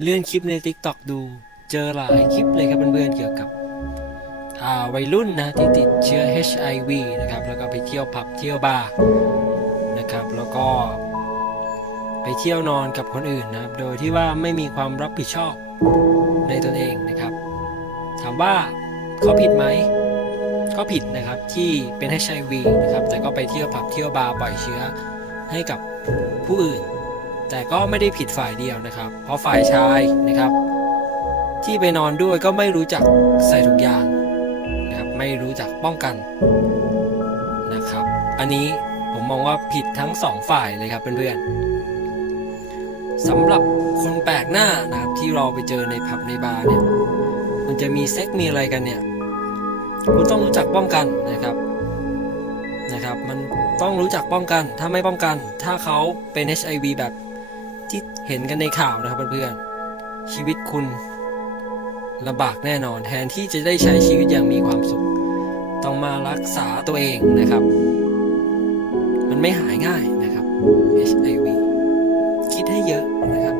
เลื่อนคลิปใน TikTok ดู เจอหลายคลิปเลยครับเพื่อนๆเกี่ยวกับวัยรุ่นนะที่ติดเชื้อ HIV นะครับแล้วก็ไปเที่ยวผับเที่ยวบาร์นะครับแล้วก็ไปเที่ยวนอนกับคนอื่นนะครับโดยที่ว่าไม่มีความรับผิดชอบในตนเองนะครับ ถามว่าเขาผิดไหมก็ผิดนะครับที่เป็น HIV นะครับแต่ก็ไปเที่ยวผับเที่ยวบาร์ปล่อยเชื้อให้กับผู้อื่น แต่ก็ไม่ได้ผิดฝ่ายเดียวนะครับ เพราะฝ่ายชายนะครับ ที่ไปนอนด้วยก็ไม่รู้จักใส่ถุงยางนะครับไม่รู้จักป้องกันนะครับ อันนี้ผมมองว่าผิดทั้งสองฝ่ายเลยครับเพื่อนๆสำหรับคนแปลกหน้านะครับที่เราไปเจอในผับในบาร์เนี่ยมันจะมีเซ็กมีอะไรกันเนี่ยคุณต้องรู้จักป้องกันนะครับนะครับ มันต้องรู้จักป้องกัน ถ้าไม่ป้องกัน ถ้าเขาเป็น HIV แบบ ที่เห็นกันในข่าวนะครับเพื่อนๆชีวิตคุณลำบากแน่นอนแทนที่จะได้ใช้ชีวิตอย่างมีความสุข ต้องมารักษาตัวเองนะครับ มันไม่หายง่ายนะครับ HIV คิดให้เยอะนะครับ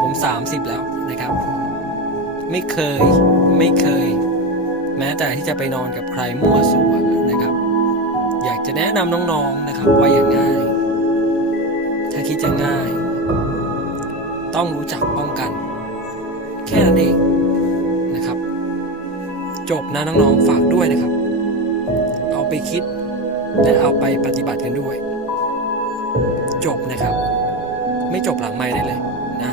ผม 30 แล้วนะครับ ไม่เคยไม่เคย แม้แต่ที่จะไปนอนกับใครมั่วสั่วนะครับ อยากจะแนะนำน้องๆนะครับว่าอย่างง่าย ถ้าคิดจะง่าย ต้องรู้จักป้องกัน แค่นั้นเองนะครับ จบนะน้องๆฝากด้วยนะครับ เอาไปคิดและเอาไปปฏิบัติกันด้วย จบนะครับ ไม่จบหลังไม่ได้เลยนะ